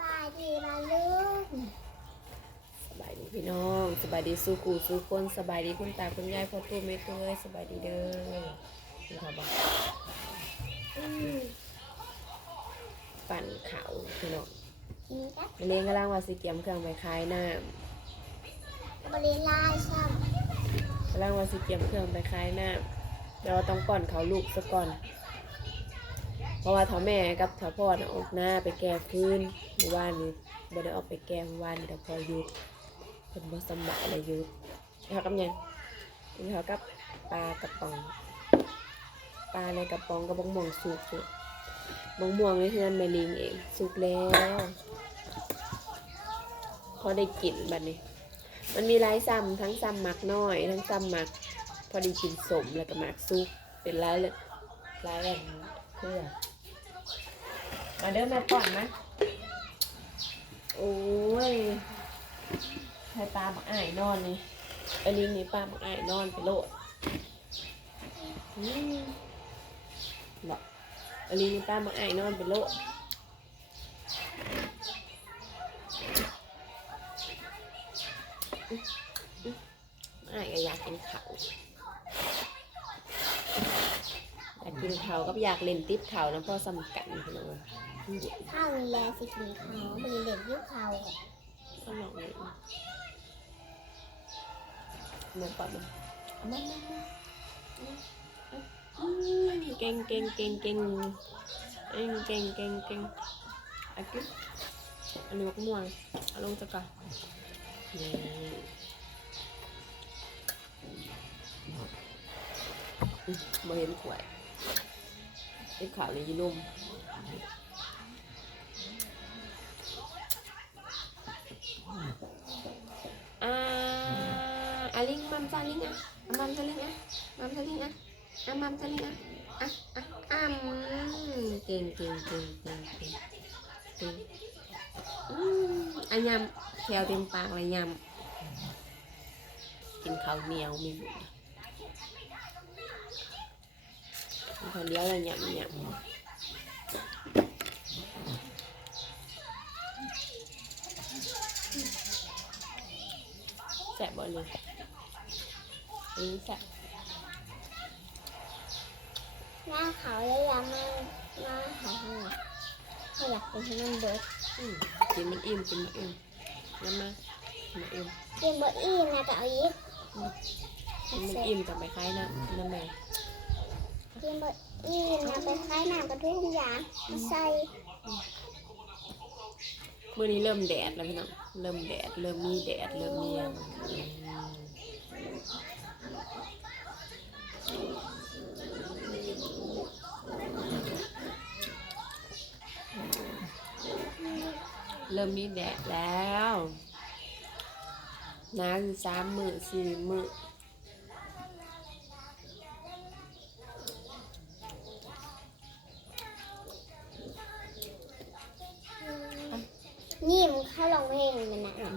บายดีมาลูกสบายดีพี่น้องสบายดีสู้กูสู้คนสบายดีคุณตาคุณยายพ่อตู้แม่ตู้เอ้ยสบายดีเด้อคุณพ่อบอกอืมปั่นเขาวพี่น้องกินกันอันนี้กำลังว่าสิเกียมเครื่องไปขายน้บริลายซ้ำกำลังว่าสิเกียมเครื่องไปขายน้ำแต่ว่าต้องก่อนเขาลูกซะก่อน เพราะว่าเถ้าแม่กับเถ้าพ่อน่ะออกหน้าไปแก้พื้นเมื่อวานนี้บ่ได้ออกไปแก้เมื่อวานนี้แต่พอหยุดเพิ่นบ่สำบายเลยหยุดเขากับหยังเขากับปลากระป๋องปลาในกระป๋องกับบงม่วงสุกสุกบงม่วงนี่คือมันไม่ลิงเองสุกแล้วพอได้กินบัดนี้ มันมีหลายซ้ำทั้งซ้ำหมักน้อย ทั้งซ้ำหมัก พอได้กินสมแล้วก็หมักซุกเป็นหลายเลยหลายอย่างเครือ มาเด้อแม่ก่อนนะโอ้ยให้ปลาบักอ้ายนอนนี่ อันนี้นี่ปลาบักอ้ายนอนไปโลดอืมบอกอันนี้นี่ป้ามาไอ้ายนอนไปโลดอื้ออื้ออ้ายก็อยากกินเขาอยากกินเขาก็อยากเล่นติ๊บเขานะพ่อสำกันพี่น้อง ข้าวมีแลสิกินเขาบริเด็ดยิ้วเขาก็ลองเลยมาปะมาเอามามามาอืมเก่งเก่งเก่งเก่งเก่งเก่งเก่งเก่งอากินอันนี้มะม่วงอาลงจะก่อนนี่อืมบ่เห็นขวดไอ้ขาวเลยยีนุ่ม ลิงมัมซาลิงอะมัมซาลิงอะมัมซาลิงอะอะมัมซาลิงอะอะอะอะมเก่งเก่งเก่งเก่งเก่งเก่งอืมอันยำแควเต็มปากเลยยำกินข้าวเหนียวมีบุญกินข้าวเดียวเลยยำยำแสบบ่เลย อันนี้แสบหน้าเขาเลยยามาหน้าเขาให้เขาอยากกินให้มันเบิดอืมกินมันอิ่มกินมันอิ่มน้ำมากินมันอิ่มกินเบิดอีกนะแต่เอาอีกกินมันอิ่มกับไปคล้ายนะน้ำแม่กินเบิดอีกนะไปคล้ายน้ำกระทุกอย่างมาใส่มื่อนี้เริ่มแดดแล้วพี่น้องเริ่มแดด เริ่มมีแดด เริ่มมีหยังอืม เริ่มมีแดดแล้วน้ำอยู่สามมือสี่มือนี่มึงเข้าลองเพลงมันนะ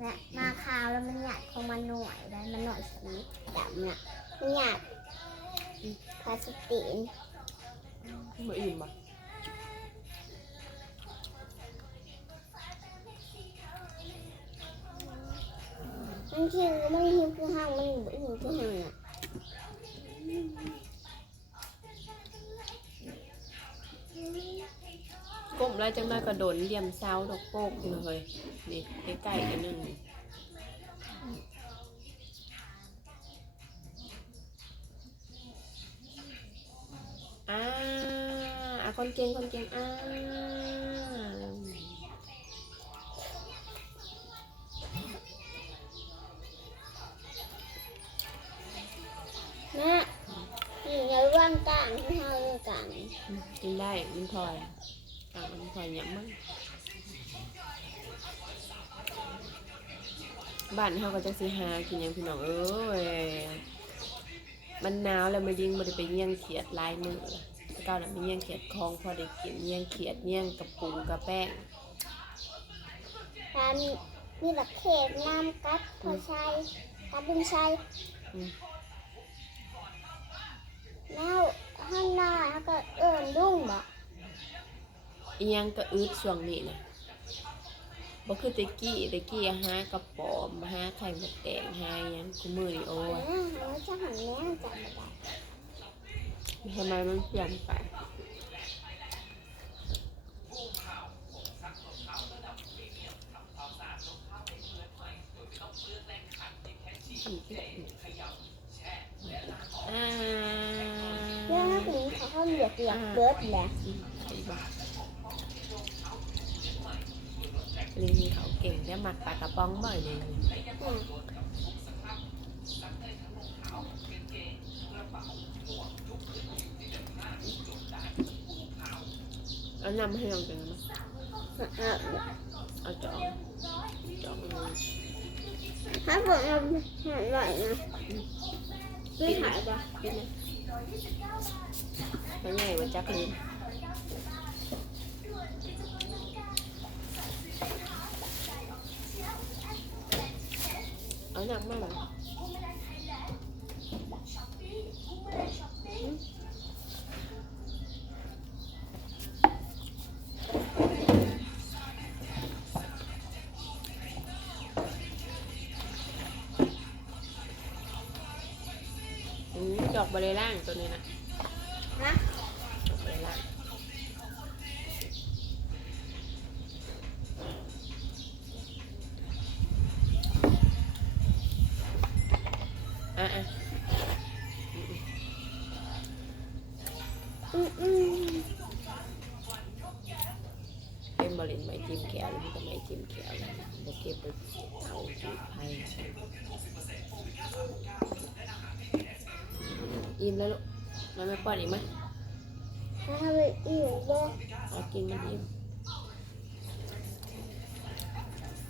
ม่และมาคาวแล้วมันหยาดของมันหน่วยได้มันหน่อยสีดำน่ะมันหยาดพลาสติกมาออิ่มปะมันคือมันหิวคือห้างมันบ่หิวคือห้างอะ แล้วจังน้อยก็โดนเหลี่ยมเซาดอกโป๊กอยู่เลยนี่ใกล้ๆกันนึงอ่าอะคนเก่งคนเก่งอ่าแม่นี่อย่าว่างกลางให้เฮาเลยกลางกินได้มันพลอย อะมันพลอยหยังมั้งบ้านเขาก็จะสิหากินหยังพี่น้องเอ้ยมันหนาวแล้วมันยิงมันไปเยี่ยงเขียดลายมือแต่เก้าน่ะมันเยี่ยงเขียดคลองพอได้กินเยี่ยงเขียดเยี่ยงกระปูกระแป้งตามมีแบบเขตน้ำกัดพอใช้กัดดึงใช้อืมนอี ยังก็อึดช่วงนี้นะบ่คือตะกี้ตะกี้หากระป๋อมหาไข่มดแดงหาอิหยังกูมือนี่โอ้อยอเราจะหันแม่จับไม่ได้ทำไมมันเปลี่ยนไปอ่าเรื่องนักเรียนเขาเขาเหลือเหลือกเบิร์ดแหละ ไปบ่ ลิงเขาเก่งได้หมักปลากระป๋องบ่อยเลยเอานำให้ลองกันนะเอาจองจองเลยถ้าผมเอาอร่อยนะไม่หายปะกินนะไม่ใหญ่ว่าจักลืมเอา หนักมากดอกบริล่างตัวนี้นะ เป็นบริเวณไม้จิ้มแขวหรือมีแต่ไม้จิ้มแขวนะโอเคไปเอาจีบให้อิ่มแล้วลูกมันไม่ป้อนอีกไหมถ้าทำไปอีกบ่เอากินมันอิ่ม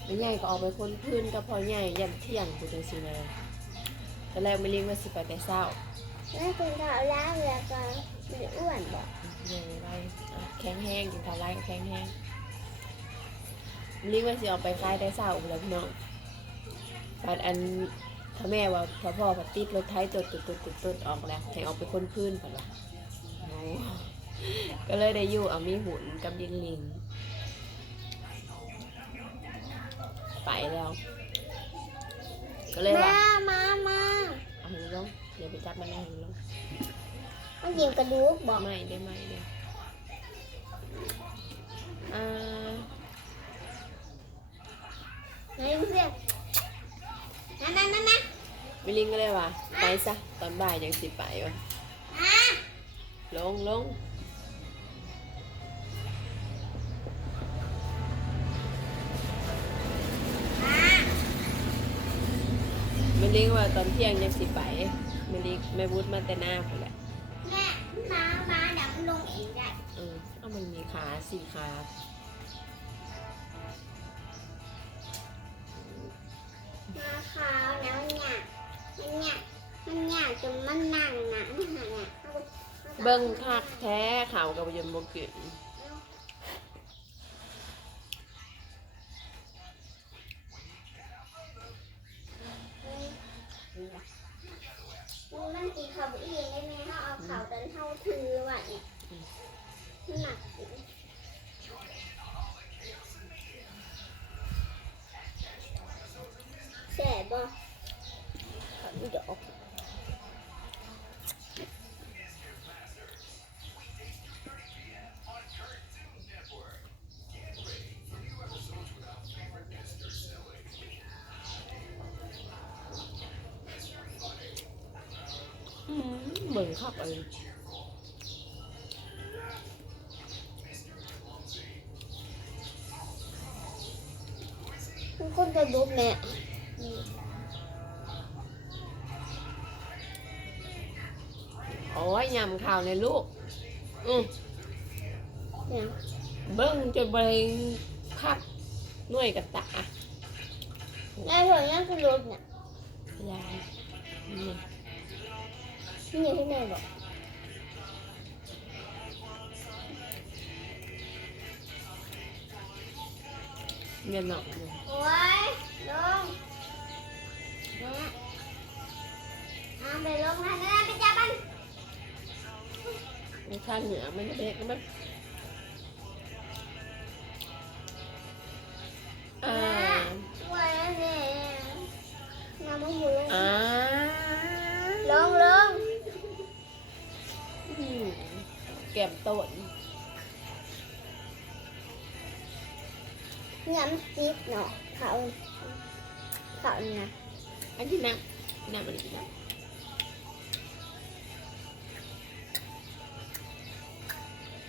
ไม่ใหญ่ก็ออกไปคนพื้นก็พอใหญ่ยันเที่ยงกูจังสินะแต่แรกไม่เลี้ยงว่าสิไปแต่เศร้าแม่กินข้าวแล้วแล้วก็ไม่ได้อ้วนบ่ใหญ่ไรอะแข็งแห้งกินทาไรแข็งแห้งเลี้ยงว่าสิเอาไปคลายแต่เศร้าไปแล้วพี่น้องบัดอันถ้าแม่ว่าถ้าพ่อพัดติดรถไถตัวตุดตุดตุดตุดออกแล้วให้ออกไปคนพื้นก่อนละโอ้ก็เลยได้อยู่เอามีหุ่นกับยิงลิง ไปแล้ว ก็เลยว่ามามามาเอาหูลงเดี๋ยวไปจับมันเอาหูลง มันกินกระดูกบ่ไม่ได้ไม่ได้อ่าไหนเพื่อนนั่นนั่นนั่นนะวิลิงก็เลยว่าไปซะตอนบ่ายยังสิไปวะลงลงมันลิงว่าตอนเที่ยงยังสิไปมันลิงแม่บุญมาแต่หน้าคนแหละ ม่มามาเดี๋ยวมันลงเองได้เออเอามันมีขาสี่ขามาขาวแล้วเนี่ยมันเนี่ยมันเนี่ยจนมันนั่งนะมันหาเนี่ยเบิ้งคักแท้ขาวกับยมบกิน เบิ้งคักเออมันคนจะลุกแม่โอ้ยยำข้าวเลยลูก อือเนี่ยเบิ้งจนบริคักหน่วยกระตะไอ้หัวนั่นคือลุกเนี่ นี่อยู่ที่ไหนบอกเงินหนอกอยู่โอ้ยลงเนี่ยเอาไปลงนะนะไปจับมันในข้างเหนือมันจะเด็กมัน เขานี่นะอันที่น้ำน้ำอะไรกินน้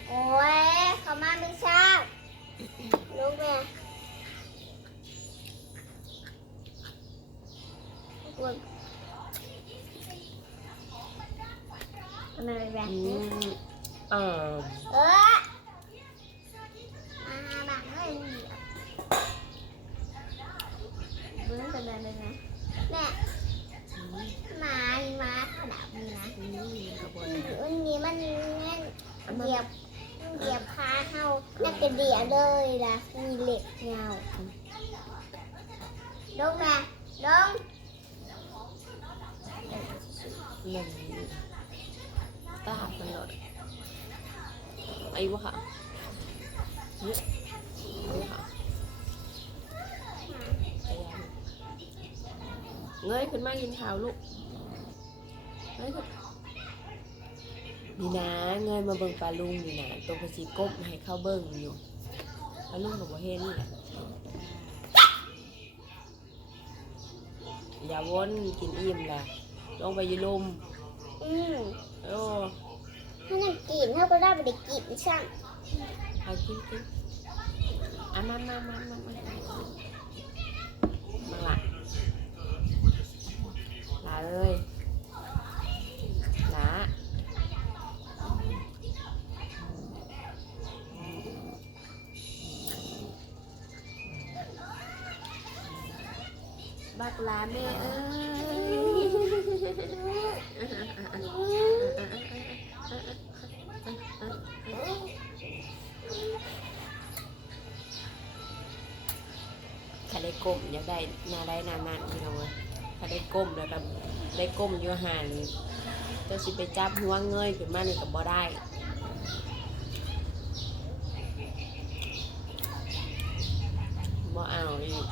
โอ้ยเขามาไม่ชอบลูกแม่ลูกทำไมเป็นแบบำอื นี้ มเออ เออมาบังเลยเบิ้งเป็นแบบนี้แม่หมานี่หมาขนาดนี้นะ อืมกระบวน วันนี้มันแน่น เหยียบเหยียบขาเฮาน่าจะเดียเลยล่ะมีเหล็กเงาลงมาลงเล่นตาตลอดไอ้วะค่ะเนี่ยไอ้วะค่ะพยายามเงยขึ้นมากินข้าวลูกเงยขึ้น นี่นะเงยมาเบิ่งปลาลุงนี่นะตัวกระสีกบให้เข้าเบิ่งอยู่ปลาลุงกับว่าเห็นนี่แหละอย่าวนกินอิ่มแหละลงไปอยืนลมอืมโอ้ถ้านั่งกินเฮาก็ได้บ่ได้กินช่างเอากินกินอะมามามามามามาละลาเลย แม่เอ้ยถ้าได้ก้มอยากได้นาได้นานๆพี่น้องเลยถ้าได้ก้มแล้วก็ได้ก้มอยู่ห่างเจะสิไปจับหัวเงยขึ้นมานี่ก็บ่ได้บ่เอาอีก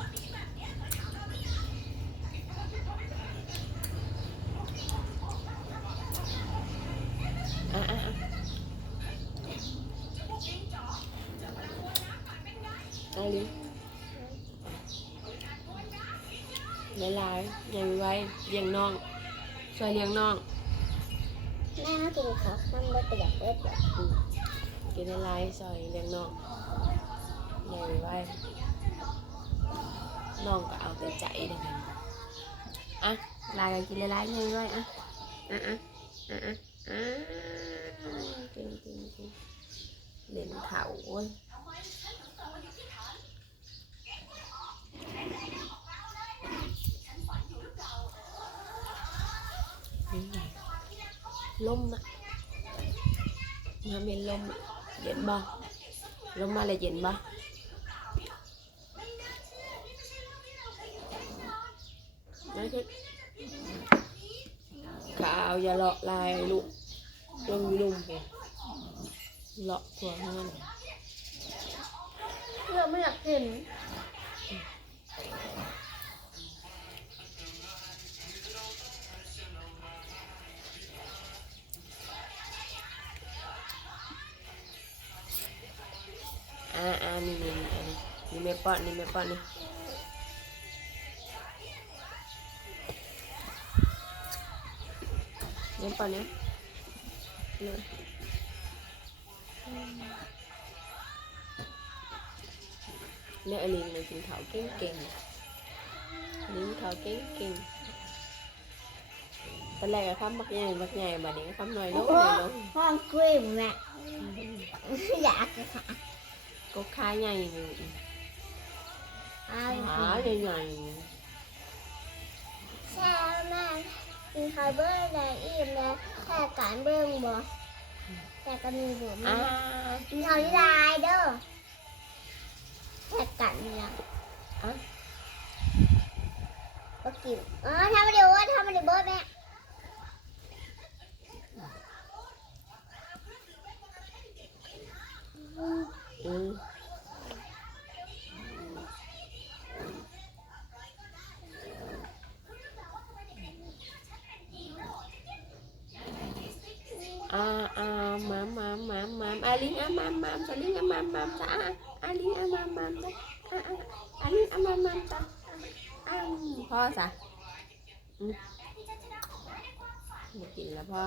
อะอะอะเอาลิ หลายๆยังไว้เลี้ยงน้องช่วยเลี้ยงน้องแม่เฮากินข้าวมันบ่ประหยัดเบิดหรอกอืมกินหลายๆช่วยเลี้ยงน้องยังไว้น้องก็เอาแต่ใจเด้อกันอะลายกันกินหลายๆยังไว้อะอะอะอะอะอะเก่งเก่งเก่งเล่นเขาโอ้ย ลมอะมาเป็นลมเย็นบ่ลมมาเลยเย็นบ่ไม่คือขาวอย่าเลาะลายลูกลงอยู่ลุมไปเลาะตัวห้านเพื่อไม่อยากกิน อ่าอ่านี่นี่นี่อันนี้นี่แม่ป้อนนี่แม่ป้อนนี่แม่ป้อนเนี่ยเนี่ยเนี่ยอลินมันกินข้าวเก่งๆลินข้าวเก่งๆตอนแรกก็คำบักใหญ่บักใหญ่บัดนี้ก็คำน้อยลงน้อยลงห้องกลิ้มแม่อยากจะ หาก็ค่าใหญ่อยู่เอาหาใหญ่แช่แม่กินข้าวเบิ้ลแดงอิ่มแล้วแค่การเบิ้งบ่แต่ก็มีบุญๆอ่ากินข้าวที่ลายเด้อแค่กันเนี่ยอะก็กินอ๋อทำมาเดี๋ยวว่าทำมาเดี๋ยวเบิ้ลแม่ อืมอ่าอ่ามามมามมามมามอาลิงอามามมามสลิงอามามมามจ้าอาลิงอามามมามาอาอาลิงอามามมามาอาพ่อสะอืมากินแล้วพ่อ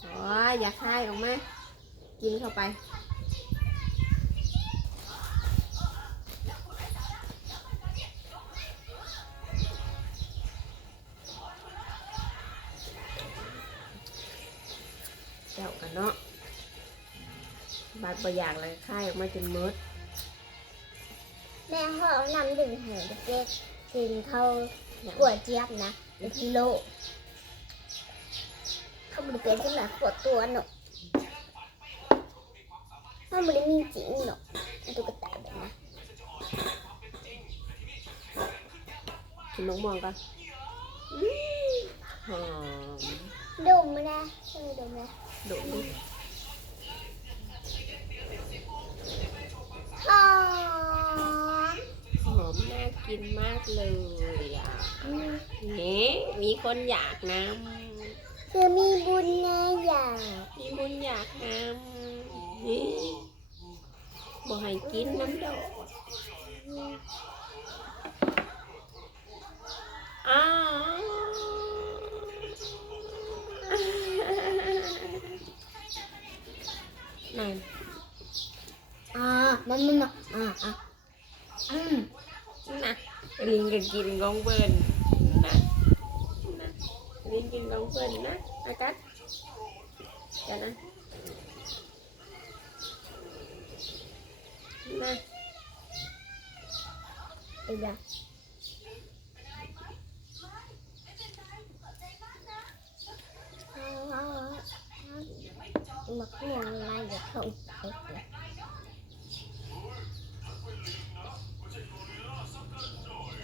โอ้ยอยากคายออกมากินเข้าไป จ้ากันเนาะบาดประอยากเลยค่ายออกมาจนหมดแม่เขาเอาน้ำดื่มให้เด็กๆกินเขาปวดเจี๊ยบนะเป็นกิโลเขาบริเป็นสำหรับปวดตัวหนกถ้าบริมีจริงหนกตุ๊กตาแบบนั้นกินนกมองกันหอมดมไม่ได้ใช่ไหมดมนะ โดดดิหอมหอมน่ากินมากเลยอะนี่มีคนอยากน้ำคือมีบุญไงอยาำมีคนอยากน้ำนี่บอกให้กินน้ำดอกอ้าว นั่นอ่ามามามาอ่าอ่าอืมนะลิงก็กินกองเบิร์นนะนะลิงกินกองเบิร์นนะอากัดกันนะนะเอ็ดะเอาเอา เอามักม่วงลายเดี๋ยวเขาเอ็ดเลย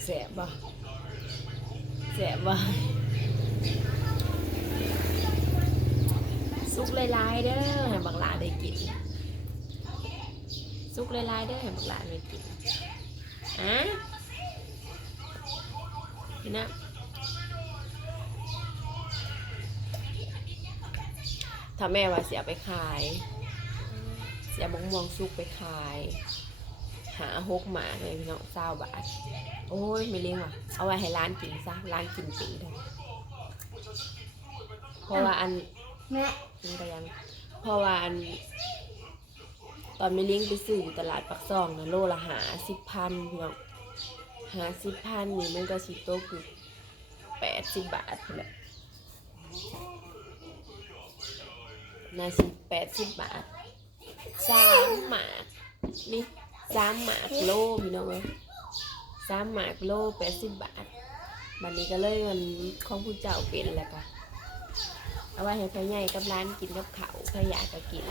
แสบบ่แสบบ่สุ ถ้าแม่ว่าเสียไปขาย เสียบงม่วงสุกไปขาย หาหกหมาเลยพี่น้องเศร้าบาท โอ้ยไม่เลี้ยงว่ะ เอาไว้ให้ร้านกินซะร้านกินปีได้เพราะว่าอันแม่มันก็ยังเพราะว่าอัน ตอนไม่เลี้ยงไปซื้ออยู่ตลาดปักซองนะโลละหาสิบพันพี่น้องหาสิบพันนี่มันก็สิโตคือแปดสิบบาทนั่นแหละ น่าสิแปดสิบบาทสามหมากนี่สามหมากโลพี่น้องเอ้ยสามหมากโลแปดสิบบาทบัดนี้ก็เลยมันของผู้เจ้าเป็นแล้วก็เอาไว้ให้พ่อใหญ่กับร้านกินกับเขาวใครอยากก็กิน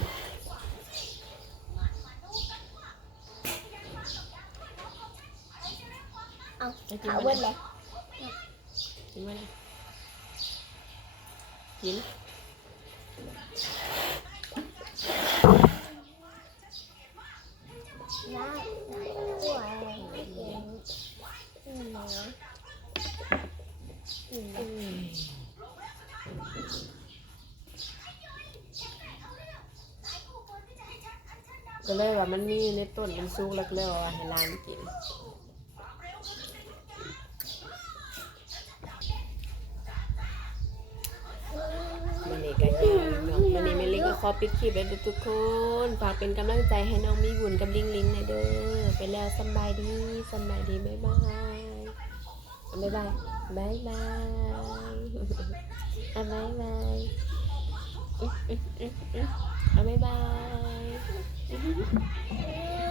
เอาเอาเว้นเลยกินไหมกิน ได้กล้วยอะไรอย่างเงี้ยอืมเนาะอืม อืม ก็เลยว่ามันมีในต้นมันซุกแล้วก็เลยว่าให้ร้านกินมันนี่กันยาวเนาะมันนี่แม่ลิงก็ขอปิดคลิปแล้ทุกคนฝากเป็นกำลังใจให้น้องมีบุญกับลิงลิงหน่อยเด้อไปแล้วสบายดีสบายดีบ๊ายบายบ๊ายบาย บายบายอะบายบายอะบายบาย